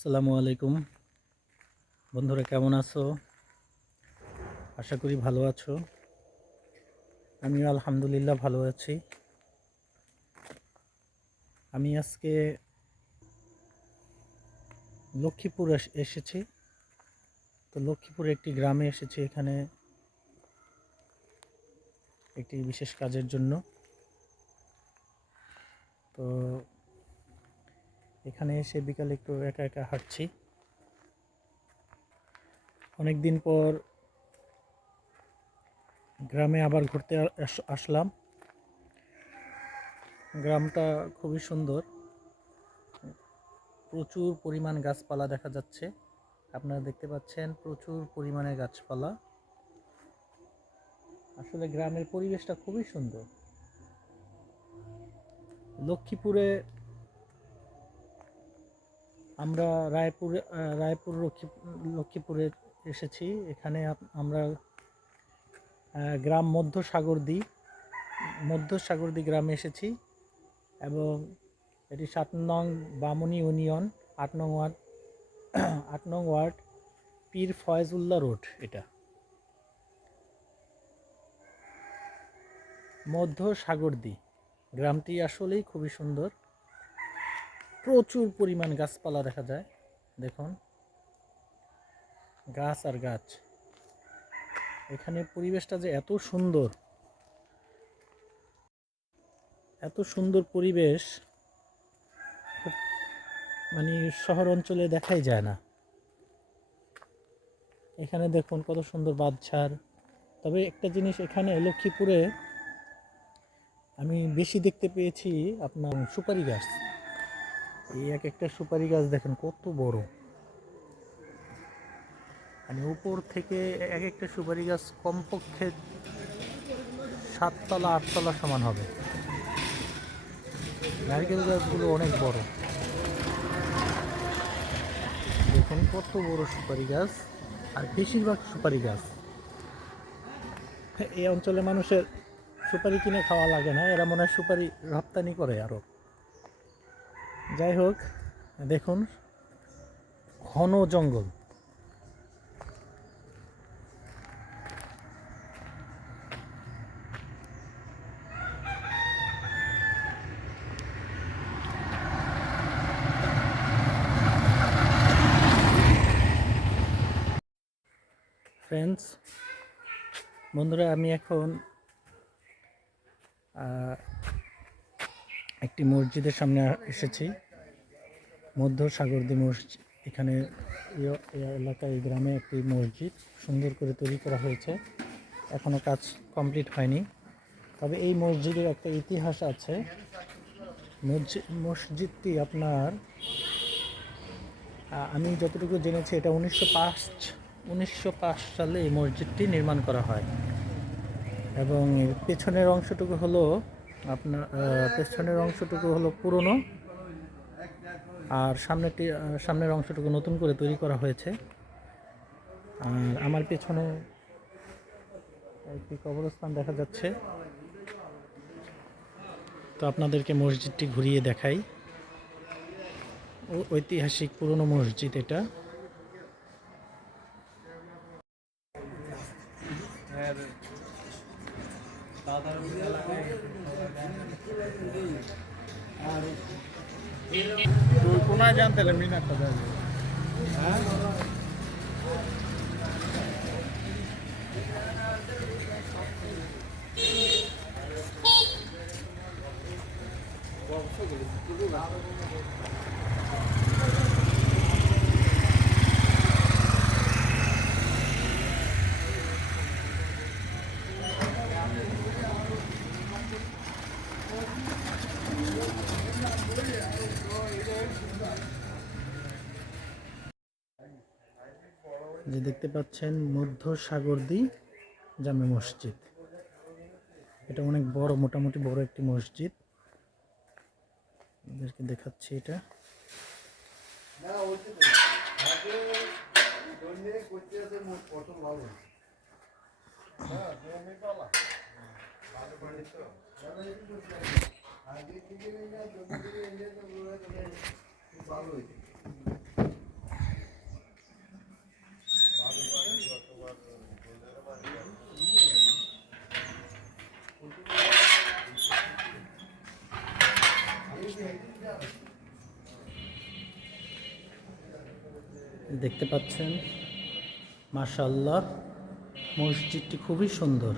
আসসালামু আলাইকুম বন্ধুরা, কেমন আছো? আশা করি ভালো আছো। আমিও আলহামদুলিল্লাহ ভালো আছি। আমি আজকে লক্ষ্মীপুর এসেছি। তো লক্ষ্মীপুর একটি গ্রামে এসেছি, এখানে একটি বিশেষ কাজের জন্য। তো এখানে এসে বিকালে একটু একা একা হাঁটছি। অনেক দিন পর গ্রামে আবার ঘুরতে আসলাম। গ্রামটা খুবই সুন্দর, প্রচুর পরিমাণ গাছপালা দেখা যাচ্ছে। আপনারা দেখতে পাচ্ছেন প্রচুর পরিমাণে গাছপালা। আসলে গ্রামের পরিবেশটা খুবই সুন্দর। লক্ষ্মীপুরে আমরা রায়পুর লক্ষ্মীপুরে এসেছি। এখানে আমরা গ্রাম মধ্য সাগরদী গ্রামে এসেছি এবং এটি ৭ নং বামুনি ইউনিয়ন ৮ নং ওয়ার্ড পীর ফয়েজউল্লাহ রোড। এটা মধ্য সাগরদী গ্রামটি আসলেই খুবই সুন্দর। প্রচুর পরিমাণ গাছপালা দেখা যায়। দেখুন, গাছ আর গাছ। এখানে পরিবেশটা যে এত সুন্দর পরিবেশ, মানে শহর অঞ্চলে দেখাই যায় না। এখানে দেখুন কত সুন্দর বাঁধঝাড়। তবে একটা জিনিস এখানে লক্ষ্মীপুরে আমি বেশি দেখতে পেয়েছি, আপনার সুপারি গাছ। এই এক একটা সুপারি গাছ দেখেন কত বড়, মানে উপর থেকে এক একটা সুপারি গাছ কমপক্ষে 7 তলা 8 তলা সমান হবে। নারকেল গাছগুলো অনেক বড়, দেখুন কত বড় সুপারি গাছ। আর বেশিরভাগ সুপারি গাছ। এই অঞ্চলে মানুষের সুপারি কিনে খাওয়া লাগে না, এরা মনে হয় সুপারি রপ্তানি করে আরও। যাই হোক, দেখুন ঘন জঙ্গল। ফ্রেন্ডস, বন্ধুরা, আমি এখন একটি মসজিদের সামনে এসেছি, মধ্য সাগরদী মসজিদ। এখানে এলাকায় গ্রামে একটি মসজিদ সুন্দর করে তৈরি করা হয়েছে, এখনও কাজ কমপ্লিট হয়নি। তবে এই মসজিদের একটা ইতিহাস আছে। মসজিদটি আপনার, আমি যতটুকু জেনেছি, এটা 1905 সালে এই মসজিদটি নির্মাণ করা হয়। এবং পেছনের অংশটুকু হলো পুরনো, আর সামনের অংশটুকু নতুন করে তৈরি করা হয়েছে। আর আমার পেছনে একটি কবরস্থান দেখা যাচ্ছে। তো আপনাদেরকে মসজিদটি ঘুরিয়ে দেখাই। ঐতিহাসিক পুরনো মসজিদ এটা। কোনায় জানতে মিনারটা যাবে। হ্যাঁ, যে দেখতে পাচ্ছেন মধ্য সাগরদী জামে মসজিদ। এটা অনেক বড়, মোটামুটি বড় একটি মসজিদ। আপনাদেরকে দেখাচ্ছি এটা। দেখতে পাচ্ছেন, মাশাআল্লাহ, মসজিদটি খুবই সুন্দর।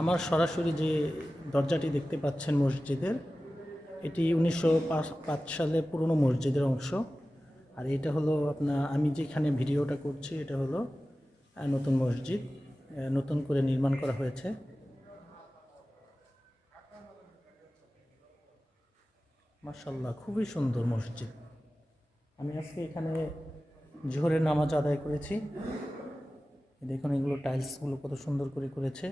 আমার সরাসরি যে দরজাটি দেখতে পাচ্ছেন মসজিদের, এটি 1905 সালে পুরনো মসজিদের অংশ। আর এটা হলো আমি যেখানে ভিডিওটা করছি, এটা হলো নতুন মসজিদ, নতুন করে নির্মাণ করা হয়েছে। মাশাআল্লাহ, খুবই সুন্দর মসজিদ। আমি আজকে এখানে জোহরের নামাজ আদায় করেছি। দেখুন এগুলো টাইলসগুলো কত সুন্দর করে করেছে,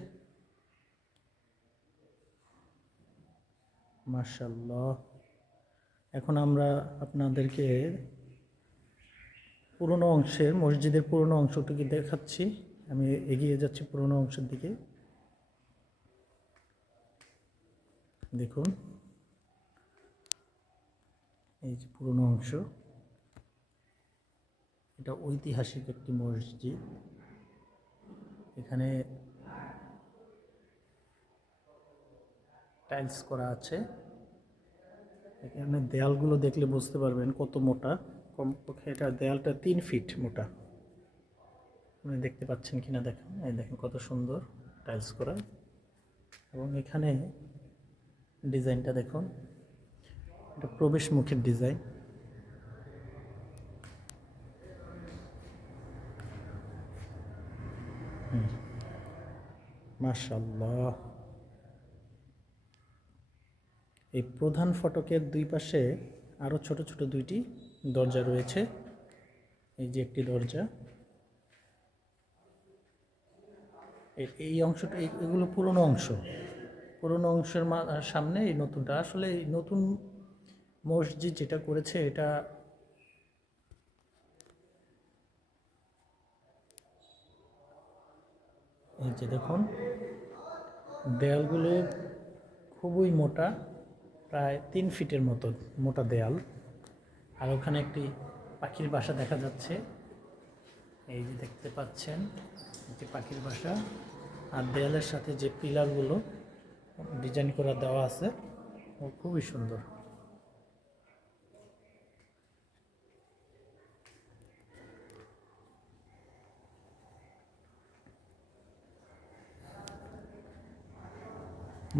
মাশাআল্লাহ। এখন আমরা আপনাদেরকে পুরনো অংশের, মসজিদের পুরনো অংশটুকু দেখাচ্ছি। আমি এগিয়ে যাচ্ছি পুরনো অংশের দিকে। দেখুন, এই যে পুরনো অংশ, এটা ঐতিহাসিক একটি মসজিদ। এখানে টাইলস করা আছে। এখানে দেয়ালগুলো দেখলে বুঝতে পারবেন কত মোটা। কমপক্ষে এটা দেয়ালটা 3 ফিট মোটা। আপনি দেখতে পাচ্ছেন কিনা দেখেন, এই দেখেন কত সুন্দর টাইলস করা। এবং এখানে ডিজাইনটা দেখুন, এটা প্রবেশ মুখের ডিজাইন। মাশাআল্লাহ। এই প্রধান ফটকের দুই পাশে আরও ছোট ছোট 2টি দরজা রয়েছে। এই যে একটি দরজা, এই অংশটা, এগুলো পুরনো অংশ। পুরনো অংশের সামনে এই নতুনটা। আসলে এই নতুন মসজিদ যেটা করেছে, এটা এই যে দেখুন, দেয়ালগুলো খুবই মোটা, প্রায় 3 ফিটের মতো মোটা দেয়াল। আর ওখানে একটি পাখির বাসা দেখা যাচ্ছে, এই যে দেখতে পাচ্ছেন একটি পাখির বাসা। আর দেয়ালের সাথে যে পিলারগুলো ডিজাইন করা দেওয়া আছে, ও খুবই সুন্দর।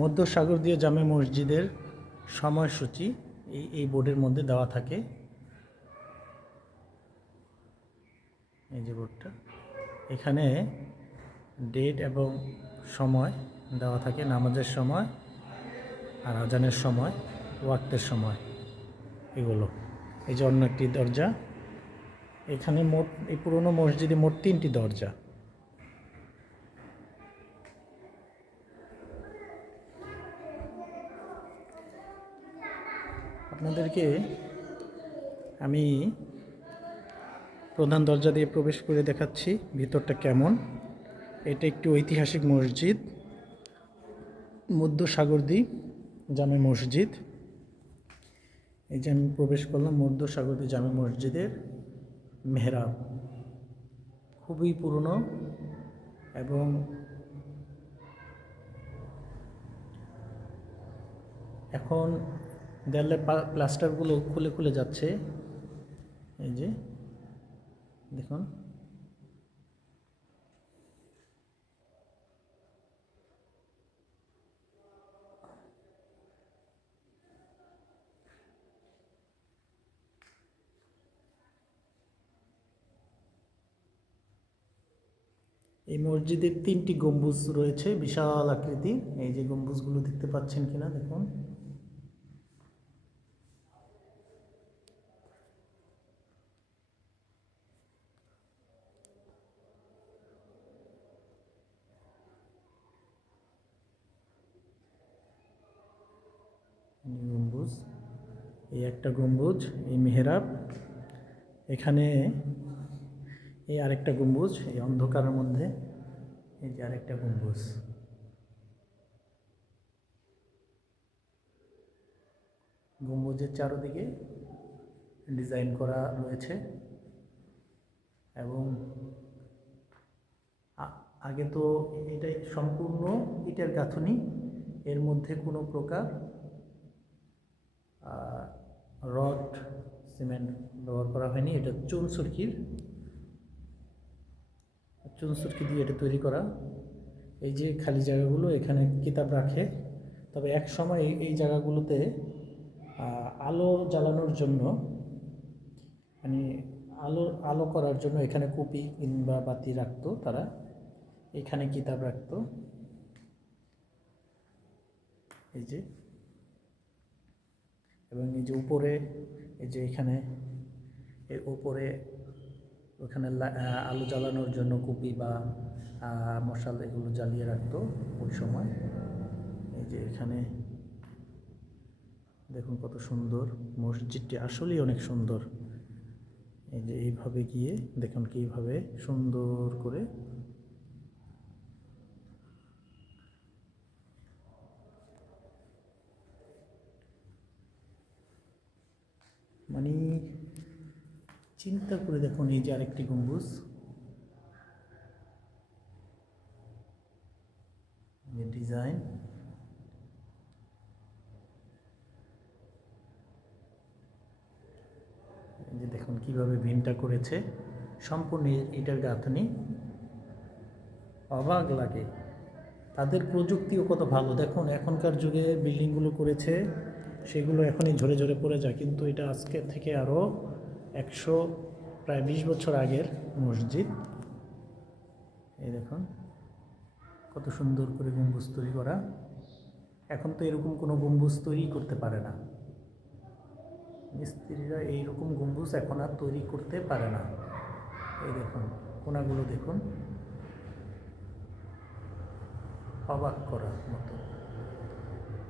মধ্য সাগরদীয় জামে মসজিদের সময়সূচি এই বোর্ডের মধ্যে দেওয়া থাকে। এই যে বোর্ডটা, এখানে ডেট এবং সময় দেওয়া থাকে, নামাজের সময় আর আজানের সময়, ওয়াক্তের সময়, এগুলো। এই যে অন্য একটি দরজা। এখানে মোট, এই পুরনো মসজিদে মোট 3টি দরজা। আপনাদেরকে আমি প্রধান দরজা দিয়ে প্রবেশ করে দেখাচ্ছি ভিতরটা কেমন। এটা একটি ঐতিহাসিক মসজিদ, মধ্য সাগরদী জামে মসজিদ। এই যে আমি প্রবেশ করলাম মধ্য সাগরদী জামে মসজিদের মেহরাব। খুবই পুরনো এবং এখন দেয়ালের প্লাস্টারগুলো খুলে খুলে যাচ্ছে। এই যে দেখুন, এই মসজিদের 3টি গম্বুজ রয়েছে, বিশাল আকৃতির। এই যে গম্বুজগুলো দেখতে পাচ্ছেন কিনা দেখুন। গম্বুজ, এই একটা গম্বুজ, এই মেহরাব। এখানে এই আরেকটা গম্বুজ, এই অন্ধকারের মধ্যে এই যে আরেকটা গম্বুজ। গম্বুজের চারদিকে ডিজাইন করা রয়েছে। এবং আগে তো এটাই সম্পূর্ণ ইটের গাঁথনি, এর মধ্যে কোনো প্রকার রড, সিমেন্ট ব্যবহার করা হয়নি, এটা চুন সুরকি দিয়ে এটা তৈরি করা। এই যে খালি জায়গাগুলো, এখানে কিতাব রাখে। তবে এক সময় এই জায়গাগুলোতে আলো জ্বালানোর জন্য, মানে আলো করার জন্য এখানে কুপি কিংবা বাতি রাখতো তারা, এখানে কিতাব রাখতো। এই যে, এবং এই যে উপরে, এই যে এখানে এর উপরে ওখানে আলো জ্বালানোর জন্য কুপি বা মশাল এগুলো জ্বালিয়ে রাখতো ওই সময়। এই যে এখানে দেখুন কত সুন্দর মসজিদটি, আসলেই অনেক সুন্দর। এই যে এইভাবে গিয়ে দেখুন কীভাবে সুন্দর করে মানে চিন্তা করে দেখুন। এই যে আরেকটি গম্বুজ, ডিজাইন, যে দেখুন কিভাবে ভিমটা করেছে, সম্পূর্ণ এটার গাঁথনি, অবাক লাগে। তাদের প্রযুক্তিও কত ভালো দেখুন। এখনকার যুগে বিল্ডিংগুলো করেছে সেগুলো এখনই ঝরে ঝরে পড়ে যায়, কিন্তু এটা আজকের থেকে আরও 100 প্রায় 20 বছর আগের মসজিদ। এই দেখুন কত সুন্দর করে গম্বুজ তৈরি করা। এখন তো এরকম কোনো গম্বুজ তৈরি করতে পারে না, মিস্ত্রিরা এইরকম গম্বুজ এখন আর তৈরি করতে পারে না। এই দেখুন কোনাগুলো দেখুন, অবাক করার মতো।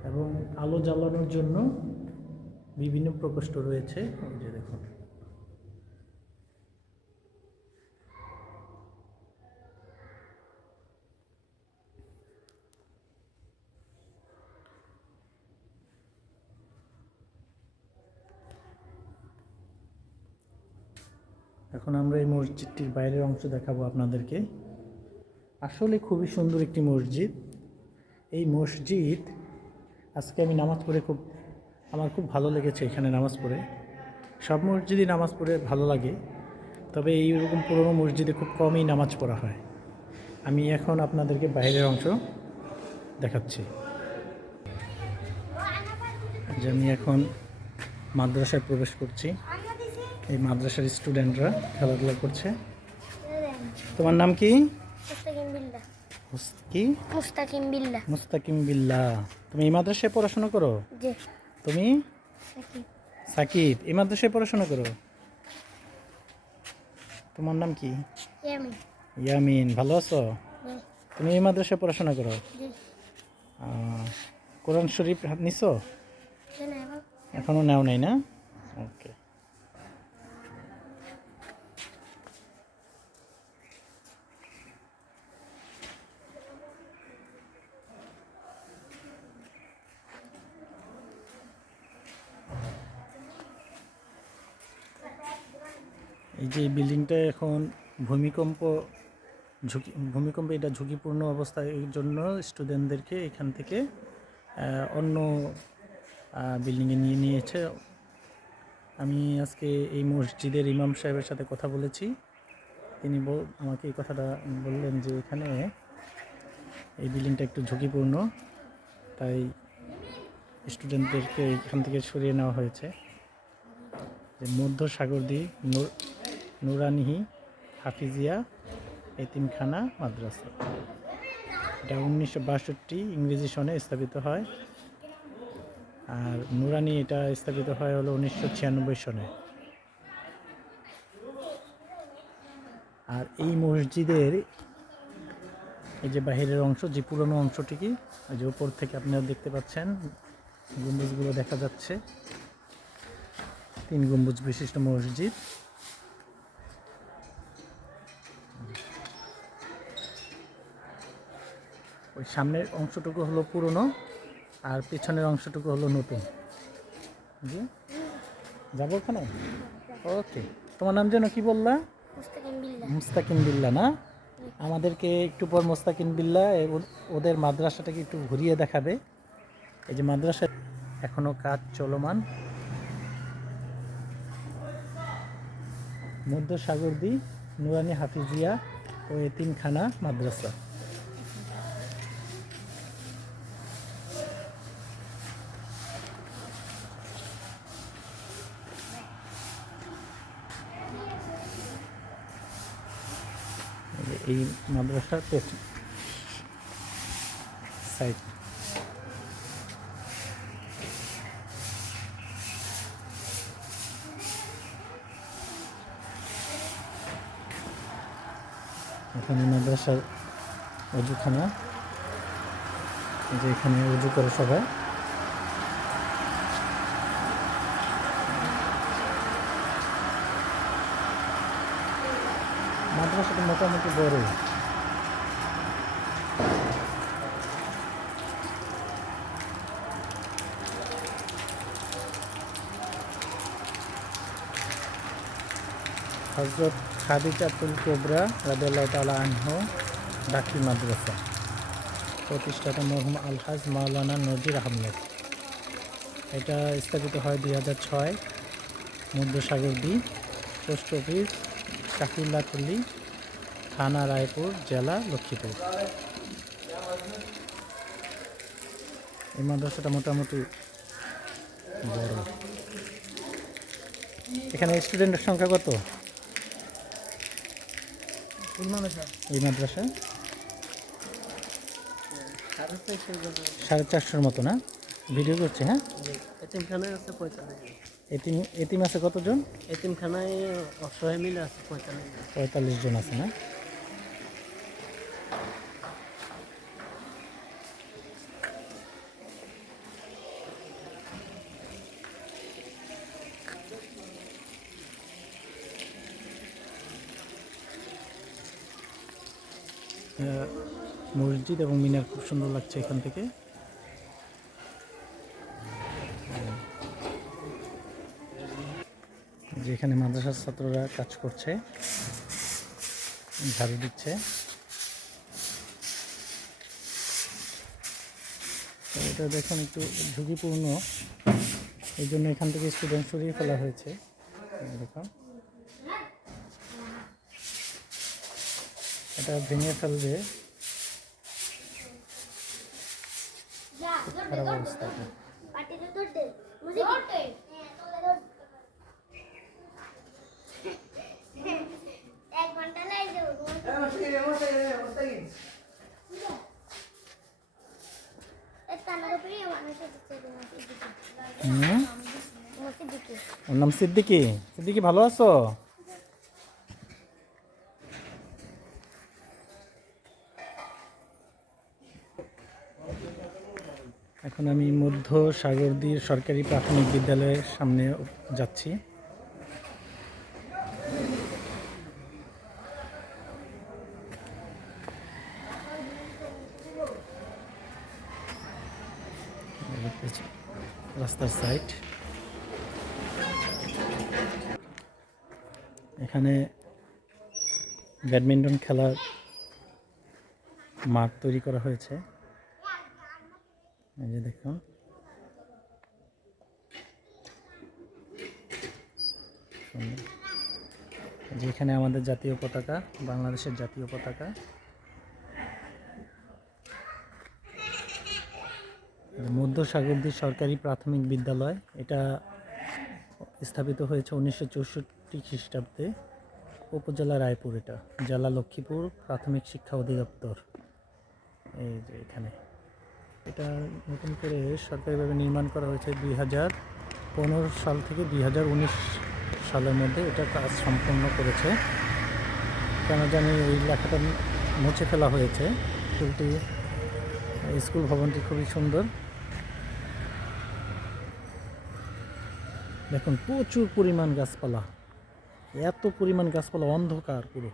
এবং আলো জ্বালানোর জন্য বিভিন্ন প্রকোষ্ঠ রয়েছে। ওই যে দেখুন, এখন আমরা এই মসজিদটির বাইরের অংশ দেখাবো আপনাদেরকে। আসলে খুবই সুন্দর একটি মসজিদ। এই মসজিদ আজকে আমি নামাজ পড়ে আমার খুব ভালো লেগেছে এখানে নামাজ পড়ে। সব মসজিদে নামাজ পড়ে ভালো লাগে, তবে এইরকম পুরনো মসজিদে খুব কমই নামাজ পড়া হয়। আমি এখন আপনাদেরকে বাইরের অংশ দেখাচ্ছি। যে আমি এখন মাদ্রাসায় প্রবেশ করছি। এই মাদ্রাসার স্টুডেন্টরা খেলাধুলা করছে। তোমার নাম কি? মুস্তাকিম বিল্লাহ। তুমি এই মাদ্রাসায় পড়াশোনা করো? তুমি? সাকিব। এই মাদ্রাসায় পড়াশোনা করো? তোমার নাম কি? ইয়ামিন। ভালো আছো? তুমি এই মাদ্রাসায় পড়াশোনা করো? কোরআন শরীফ নিছো? এখনো নেও নাই না? ওকে। এই যে বিল্ডিংটা এখন ভূমিকম্প এটা ঝুঁকিপূর্ণ অবস্থায়, এই জন্য স্টুডেন্টদেরকে এখান থেকে অন্য বিল্ডিংয়ে নিয়ে নিয়েছে। আমি আজকে এই মসজিদের ইমাম সাহেবের সাথে কথা বলেছি। তিনি আমাকে এই কথাটা বললেন যে এখানে এই বিল্ডিংটা একটু ঝুঁকিপূর্ণ, তাই স্টুডেন্টদেরকে এখান থেকে সরিয়ে নেওয়া হয়েছে। যে মধ্য সাগরদী নুরানিহি হাফিজিয়া এতিমখানা মাদ্রাসা, এটা 1962 ইংরেজি সনে স্থাপিত হয়। আর নুরানি এটা স্থাপিত হয় হলো 1996 সনে। আর এই মসজিদের এই যে বাহিরের অংশ, যে পুরনো অংশটিকে, ওই যে উপর থেকে আপনারা দেখতে পাচ্ছেন গম্বুজগুলো দেখা যাচ্ছে। 3 গম্বুজ বিশিষ্ট মসজিদ। ওই সামনের অংশটুকু হলো পুরনো, আর পেছনের অংশটুকু হলো নতুন। জি, যাবো ওখানে? ওকে। তোমার নাম যেন কি বললা? মুস্তাকিম বিল্লাহ না? আমাদেরকে একটু পর মুস্তাকিম বিল্লাহ ওদের মাদ্রাসাটাকে একটু ঘুরিয়ে দেখাবে। এই যে মাদ্রাসা এখনো কাজ চলমান। মধ্য সাগরদী নুরানি হাফিজিয়া ও এতিমখানা মাদ্রাসা। এই মাদ্রাসার সাইড। এখানে মাদ্রাসার অজুখানা, যে এখানে উজু করে সবাই। মাদ্রাসাটা মোটামুটি বড়। হযরত খাদিজাতুল কুবরা রাদিয়াল্লাহু তাআলা আনহা দাখিল মাদ্রাসা, প্রতিষ্ঠাতা মরহুম আলহাজ মাওলানা নজির আহমেদ। এটা স্থাপিত হয় 2006। মধ্য সাগরদী, পোস্ট অফিস কাফিলাতুলি, থানা রায়পুর, জেলা লক্ষ্মীপুর। এই মাদ্রাসাটা মোটামুটি বড়। এখানে স্টুডেন্টের সংখ্যা কত এই মাদ্রাসায়? 450-র মতো না? ভিডিও করছে। হ্যাঁ, এতিমখানায় আছে 45। এতিম আছে কতজন? এতিমখানায় অসহায় মিলে আছে 45 জন আছে না? মসজিদ এবং মিনার খুব সুন্দর লাগছে এখান থেকে। যেখানে মাদ্রাসার ছাত্ররা কাজ করছে, ঝাড়ু দিচ্ছে। এটা দেখুন একটু ঝুঁকিপূর্ণ, এই জন্য এখান থেকে স্টুডেন্ট সরিয়ে ফেলা হয়েছে। দেখুন, এটা ভেঙে ফেলবে, খারাপ অবস্থা। ওর নাম সিদ্দিকি। সিদ্দিকি, ভালো আছো? এখন আমি মধ্য সাগরদী সরকারি প্রাথমিক বিদ্যালয়ের সামনে যাচ্ছি। রাস্তার সাইড। এখানে ব্যাডমিন্টন খেলার মাঠ তৈরি করা হয়েছে। এই যে দেখুন, যেখানে আমাদের জাতীয় পতাকা, বাংলাদেশের জাতীয় পতাকা। মধ্য সাগরদী সরকারি প্রাথমিক বিদ্যালয়, এটা স্থাপিত হয়েছে 1964 খ্রিস্টাব্দে। উপজেলা রায়পুর, এটা জেলা লক্ষ্মীপুর, প্রাথমিক শিক্ষা অধিদপ্তর। এই যে এখানে এটা নতুন করে সরকারিভাবে নির্মাণ করা হয়েছে 2015 সাল থেকে 2019 সালের মধ্যে এটা কাজ সম্পন্ন করেছে। কেন জানি এই লেখাটা মুছে ফেলা হয়েছে। স্কুল ভবনটি খুবই সুন্দর। দেখুন, প্রচুর পরিমাণ গাছপালা, এত পরিমাণ গাছপালা, অন্ধকার পুরো।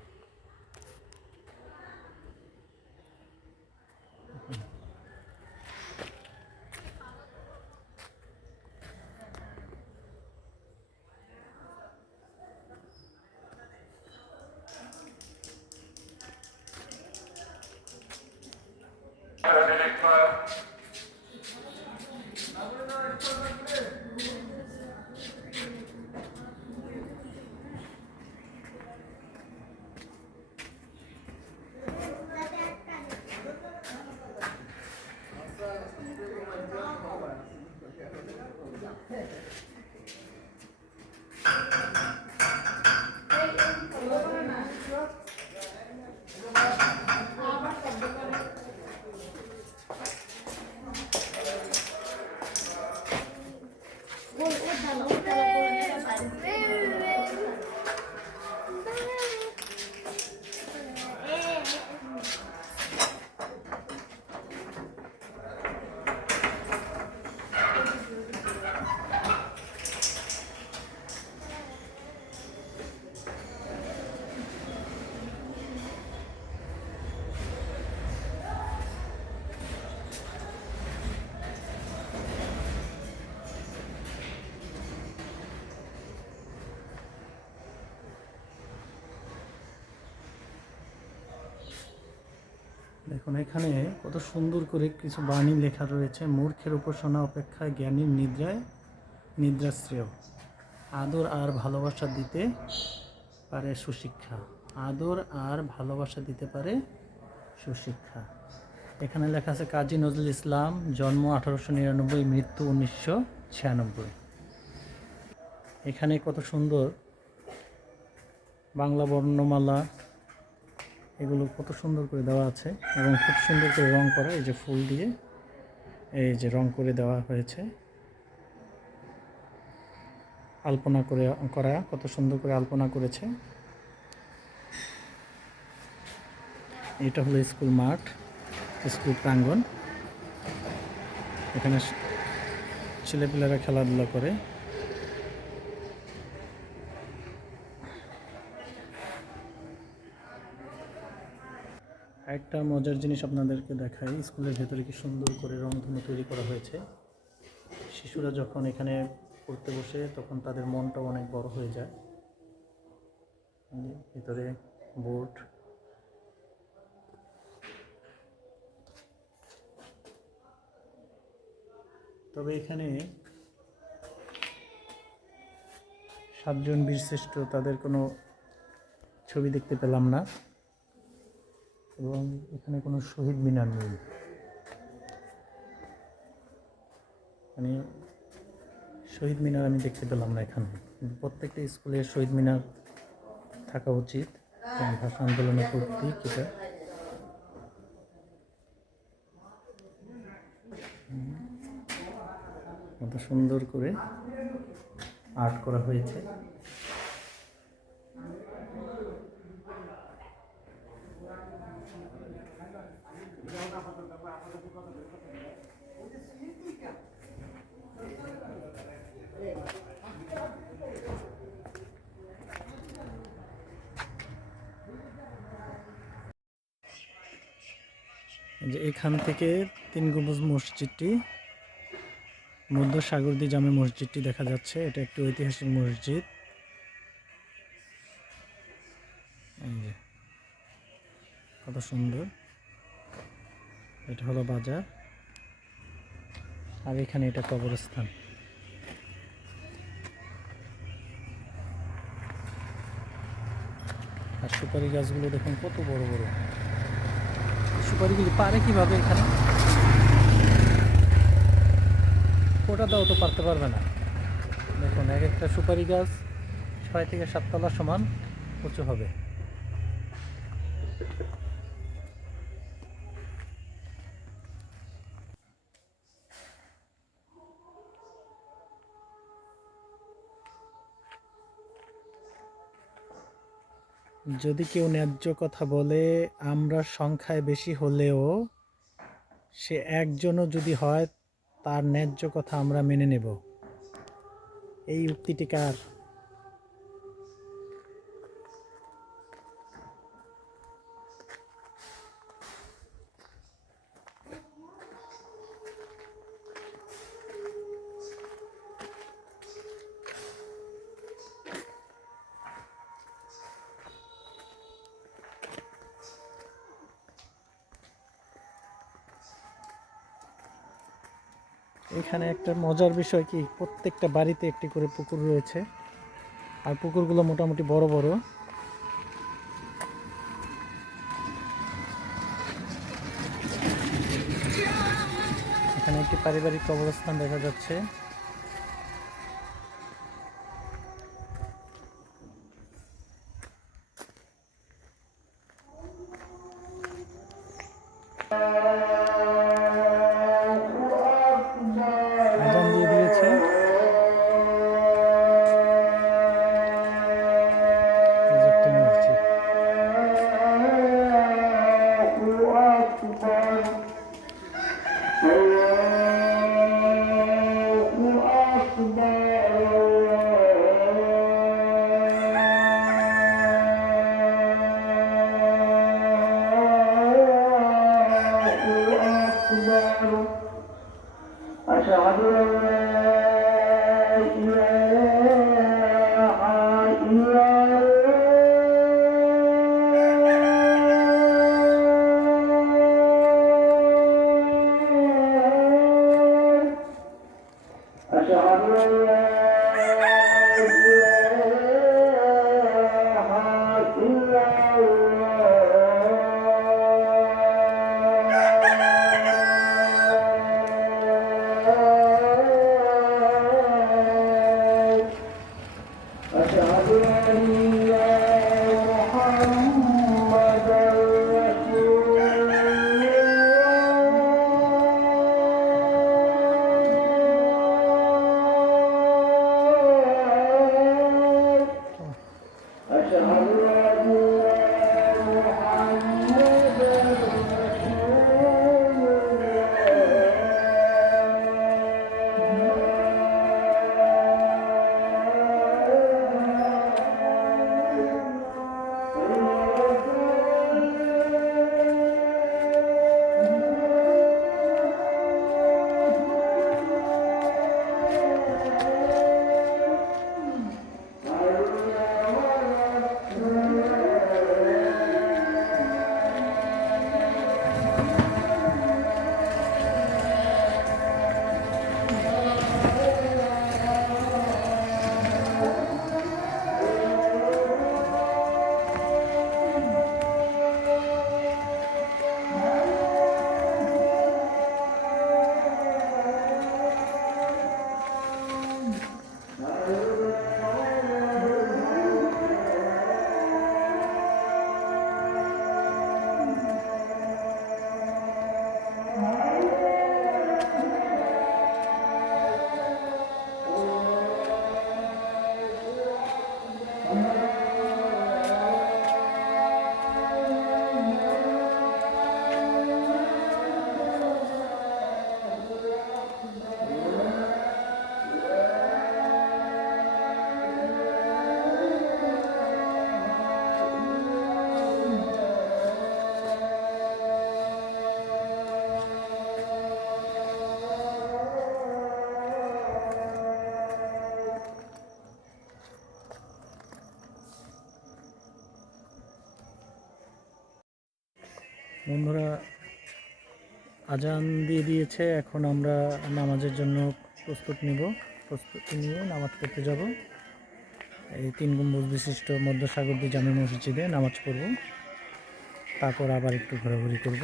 দেখুন এখানে কত সুন্দর করে কিছু বাণী লেখা রয়েছে। মূর্খের উপাসনা অপেক্ষা জ্ঞানীর নিদ্রাশ্রেয়। আদর আর ভালোবাসা দিতে পারে সুশিক্ষা। আদর আর ভালোবাসা দিতে পারে সুশিক্ষা। এখানে লেখা আছে কাজী নজরুল ইসলাম, জন্ম 1899, মৃত্যু 1996। এখানে কত সুন্দর বাংলা বর্ণমালা, এগুলো কত সুন্দর করে দেওয়া আছে এবং খুব সুন্দর করে রং করা। এই যে ফুল দিয়ে এই যে রং করে দেওয়া হয়েছে, আলপনা করা কত সুন্দর করে আলপনা করেছে। এটা হলো স্কুল মাঠ, স্কুল প্রাঙ্গণ। এখানে ছেলেপিলেরা খেলাধুলা করে। একটা মজার জিনিস আপনাদেরকে দেখাই, স্কুলের ভেতরে কি সুন্দর করে রংধনু তৈরি করা হয়েছে। শিশুরা যখন এখানে পড়তে বসে তখন তাদের মনটাও অনেক বড় হয়ে যায়। ভিতরে বোর্ড, তবে এখানে 7 জন বীরশ্রেষ্ঠ তাদের কোনো ছবি দেখতে পেলাম না এবং এখানে কোনো শহীদ মিনার নেই। মানে শহীদ মিনার আমি দেখতে পেলাম না এখানে। প্রত্যেকটা স্কুলে শহীদ মিনার থাকা উচিত, ভাষা আন্দোলনের প্রতীক এটা। কত সুন্দর করে আর্ট করা হয়েছে। যে এখান থেকে 3 গম্বুজ মসজিদটি, মধ্য সাগরদী জামে মসজিদটি দেখা যাচ্ছে। এটা একটি ঐতিহাসিক মসজিদ। এই যে কত সুন্দর। এটা হলো বাজার, আর এখানে এটা কবরস্থান। আর সুপারি গাছগুলো দেখুন কত বড় বড়। সুপারিগুলি পারে কিভাবে এখানে? কোটা দাও তো পারতে পারবে না। দেখুন এক একটা সুপারি গাছ 6 থেকে 7 তলা সমান উঁচু হবে। যদি কেউ ন্যায্য কথা বলে, আমরা সংখ্যায় বেশি হলেও সে একজনও যদি হয়, তার ন্যায্য কথা আমরা মেনে নেব। এই উক্তিটি কার? এখানে একটা মজার বিষয় কি, প্রত্যেকটা বাড়িতে একটি করে পুকুর রয়েছে, আর পুকুরগুলো মোটামুটি বড় বড়। এখানে একটি পারিবারিক কবরস্থান দেখা যাচ্ছে। আজান দিয়ে দিয়েছে। এই যে একটি মসজিদ। أشهد أن لا إله إلا الله বন্ধুরা, আজান দিয়ে দিয়েছে। এখন আমরা নামাজের জন্য প্রস্তুতি নিয়ে নামাজ পড়তে যাব। এই 3 গম্বুজ বিশিষ্ট মধ্যসাগরদী জামে মসজিদে নামাজ পড়ব, তারপর আবার একটু ঘোরাঘুরি করব।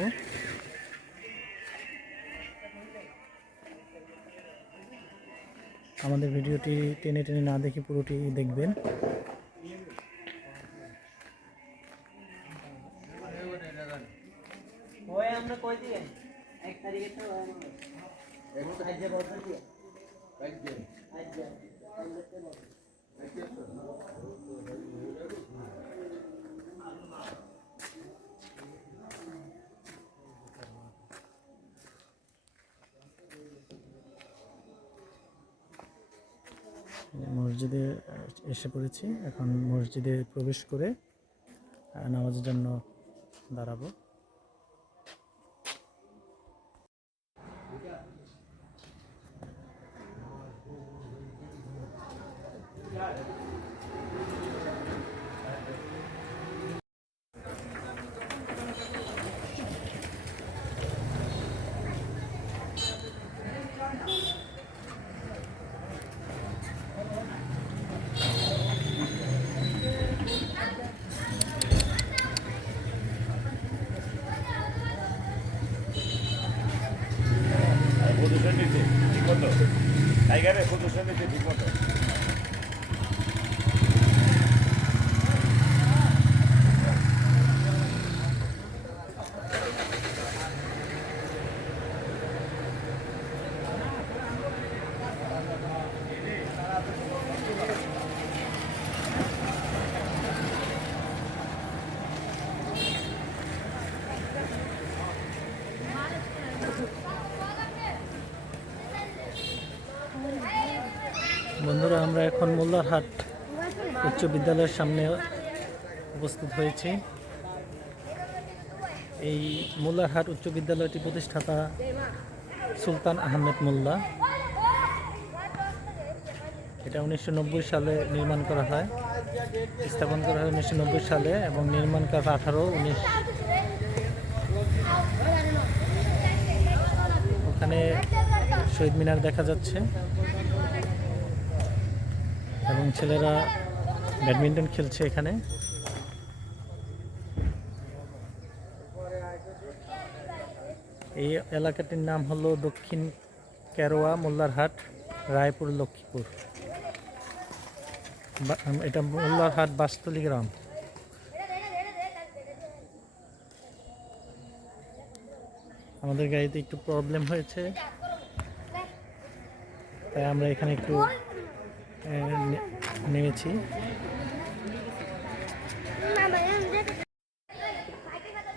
আমাদের ভিডিওটি টেনে টেনে না দেখে পুরোটি দেখবেন। আমরা কই দিয়ে 1 তারিখে তো মসজিদে এসে পড়েছি। এখন মসজিদে প্রবেশ করে নামাজের জন্য দাঁড়াবো। পজিশন নিতে ঠিক মতো টাইগারের পজিশন নিতে ঠিক মতো। বন্ধুরা, আমরা এখন মোল্লারহাট উচ্চ বিদ্যালয়ের সামনে উপস্থিত হয়েছি। এই মোল্লারহাট উচ্চ বিদ্যালয়টি প্রতিষ্ঠাতা সুলতান আহমেদ মোল্লা। এটা 1990 সালে নির্মাণ করা হয়, স্থাপন করা হয় 1990 সালে এবং নির্মাণ কাজ 18-19। ওখানে শহীদ মিনার দেখা যাচ্ছে এবং ছেলেরা ব্যাডমিন্টন খেলছে এখানে। এই এলাকাটির নাম হলো দক্ষিণ কেরোয়া, মোল্লারহাট, রায়পুর, লক্ষ্মীপুর। এটা মোল্লারহাট বাসতলী গ্রাম। আমাদের গাড়িতে একটু প্রবলেম হয়েছে, তাই আমরা এখানে একটু নেমেছি।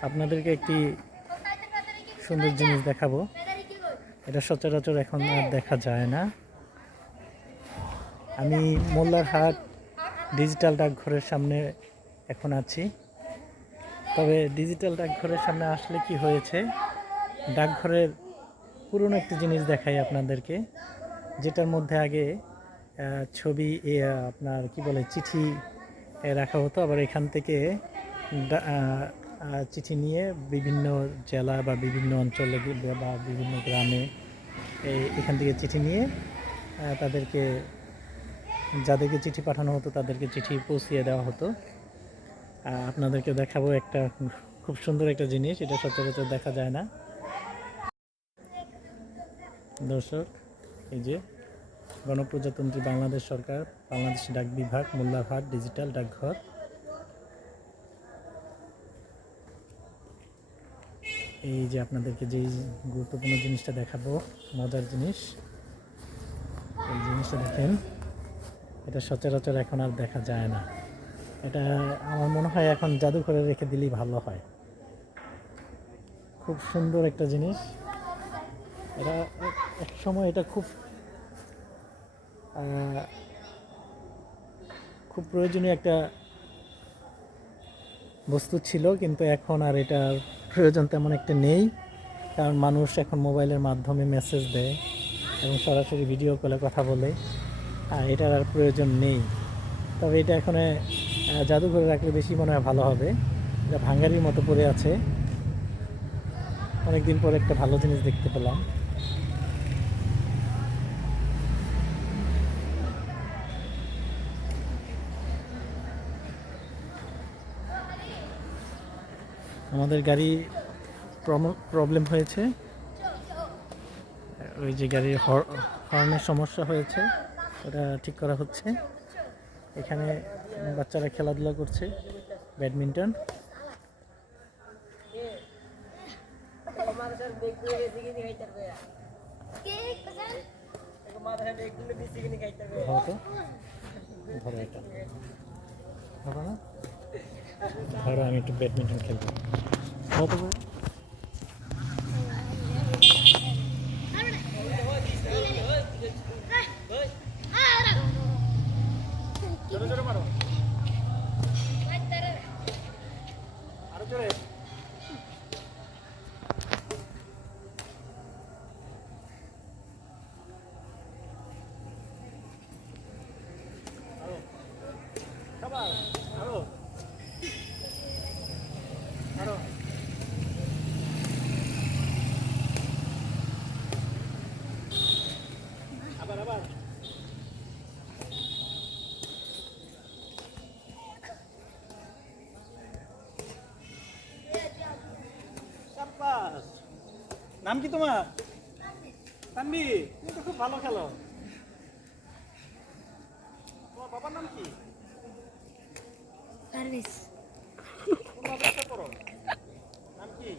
আপনাদেরকে একটি সুন্দর জিনিস দেখাবো, এটা সচরাচর এখন আর দেখা যায় না। আমি মোল্লারহাট ডিজিটাল ডাকঘরের সামনে এখন আছি। তবে ডিজিটাল ডাকঘরের সামনে আসলে কি হয়েছে, ডাকঘরের পুরনো একটি জিনিস দেখাই আপনাদেরকে, যেটার মধ্যে আগে ছবি আপনার কি বলে চিঠি রাখা হতো। আবার এখান থেকে চিঠি নিয়ে বিভিন্ন জেলা বা বিভিন্ন অঞ্চলে বা বিভিন্ন গ্রামে এখান থেকে চিঠি নিয়ে তাদেরকে, যাদেরকে চিঠি পাঠানো হতো তাদেরকে চিঠি পৌঁছিয়ে দেওয়া হতো। আপনাদেরকে দেখাবো একটা খুব সুন্দর একটা জিনিস, এটা সচরাচর দেখা যায় না। দর্শক, এই যে গণপ্রজাতন্ত্রী বাংলাদেশ সরকার, বাংলাদেশ ডাক বিভাগ, মোল্লারহাট ডিজিটাল ডাকঘর। এই যে আপনাদেরকে যেই গুরুত্বপূর্ণ জিনিসটা দেখাবো, মজার জিনিস, এই জিনিসটা দেখেন, এটা সচরাচর এখন আর দেখা যায় না। এটা আমার মনে হয় এখন জাদুঘরে রেখে দিলেই ভালো হয়। খুব সুন্দর একটা জিনিস। এটা এক সময় এটা খুব প্রয়োজনীয় একটা বস্তু ছিল, কিন্তু এখন আর এটার প্রয়োজন তেমন একটা নেই, কারণ মানুষ এখন মোবাইলের মাধ্যমে মেসেজ দেয় এবং সরাসরি ভিডিও কলে কথা বলে, এটার আর প্রয়োজন নেই। তবে এটা এখন জাদুঘরে রাখলে বেশি মনে হয় ভালো হবে। এটা ভাঙ্গারির মতো পড়ে আছে, অনেকদিন পরে একটা ভালো জিনিস দেখতে পেলাম। আমাদের গাড়ি প্রবলেম হয়েছে, ওই যে গাড়ির হর্নের সমস্যা হয়েছে, ওটা ঠিক করা হচ্ছে। এখানে বাচ্চারা খেলাধুলা করছে, ব্যাডমিন্টন। ধরো এটা, ধরো না, ধরো আমি একটু ব্যাডমিন্টন খেলবো। ধরো তো নাম কি তোমার? তানবি, তুমি তো খুব ভালো খেলো। তোমার বাবার নাম কি? পারভেজ। কোন মাদ্রাসা পড়ো? নাম কি?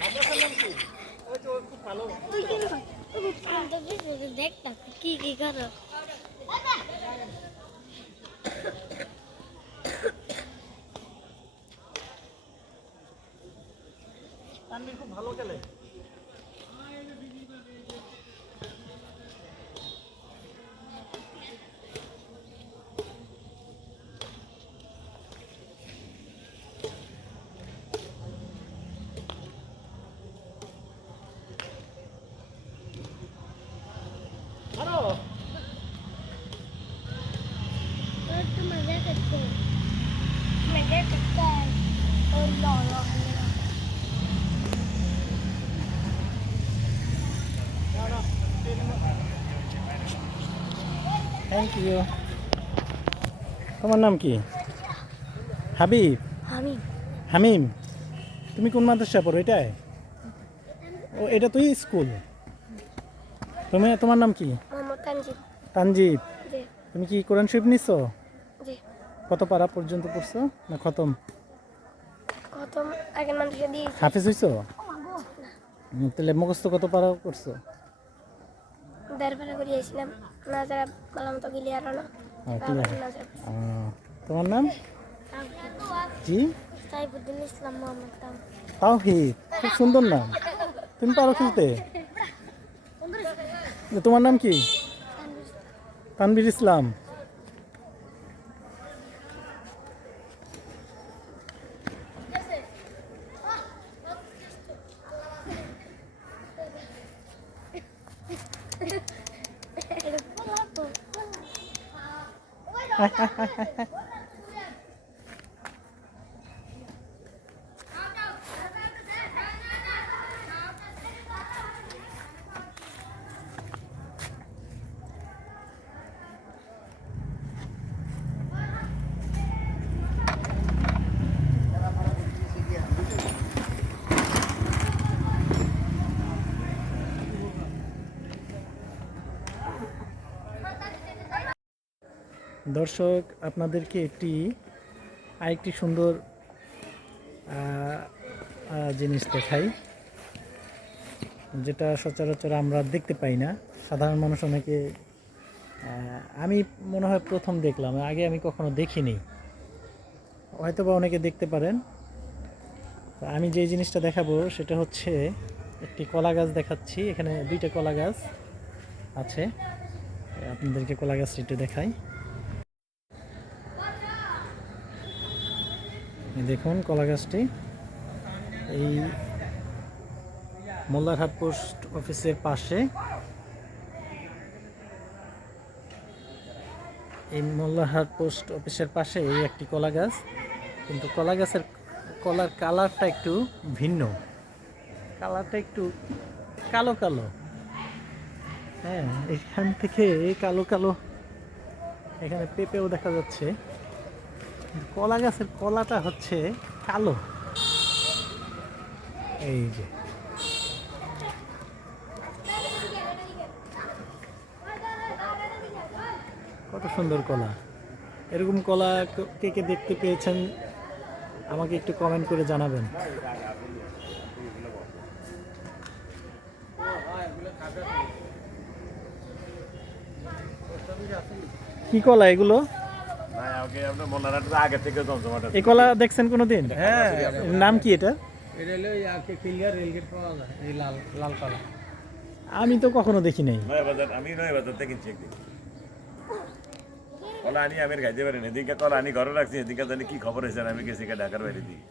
মাদ্রাসার নাম কি? ওই তো খুব ভালো। দেখ না কি কি করো। তানবি খুব ভালো খেলে। আরো तो मजा करते हैं, मजा करता है और लौला থ্যাংক ইউ। তোমার নাম কি? হাবিব? हामी হামিম। তুমি কোন মাদ্রাসা পড়ো? এটাই? ও, এটা তুই স্কুল। তোমার নাম কি? মোহাম্মদ তানজিদ। তানজিব। জি তুমি কি কোরআন শরীফ নিছো? জি। কত পারা পর্যন্ত পড়ছো না খতম? প্রথম আগের মানুষে দিয়েছি। হাফেজ হইছো? তাহলে মুখস্থ কত পারা করছো? বেরবেলা করিয়েছিলাম না যারা বললাম তো ক্লিয়ার হলো clear। তোমার নাম জি? সাইফুদ্দিন ইসলাম মোহাম্মদ তাওহীদ, খুব সুন্দর নাম। তুমি পারো খেলতে? তোমার নাম কি? তানভীর ইসলাম। দর্শক, আপনাদেরকে আরেকটি সুন্দর জিনিস দেখাই, যেটা সচরাচর আমরা দেখতে পাই না। সাধারণ মানুষ অনেকে, আমি মনে হয় প্রথম দেখলাম, আগে আমি কখনো দেখিনি, হয়তো বা অনেকে দেখতে পারেন। তো আমি যে জিনিসটা দেখাবো সেটা হচ্ছে একটি কলা গাছ দেখাচ্ছি। এখানে 2টা কলা গাছ আছে, আপনাদেরকে কলা গাছটি একটু দেখাই। দেখুন কলা গাছটি এই মোল্লারহাট পোস্ট অফিসের পাশে, এই মোল্লারহাট পোস্ট অফিসের পাশে এই একটি কলা গাছ, কিন্তু কলা গাছের কলার কালারটা একটু ভিন্ন, কালারটা একটু কালো কালো। হ্যাঁ, এখান থেকে কালো কালো, এখানে পেঁপেও দেখা যাচ্ছে, কিন্তু কলা গাছের কলাটা হচ্ছে কালো। এই যে কত সুন্দর কলা। এরকম কলা কে কে দেখতে পেয়েছেন আমাকে একটু কমেন্ট করে জানাবেন। কি কলা এগুলো? আগে থেকে জমজমাটা এই কলা দেখছেন কোনোদিন? হ্যাঁ। নাম কি এটা? এটা হলো ক্লিয়ার রেলগেট পাওয়া যায়, এই লাল লাল কালার। আমি তো কখনো দেখি নাই। আমি নয় বাজার থেকে কিনছি একদিন কলা আনি, আমি আর খাইতে পারিনি। এদিকে কলা আনি ঘরে রাখছি, এদিকে জানি কি খবর হয়েছে, আমি গেছি ঢাকার বাইরে দিই।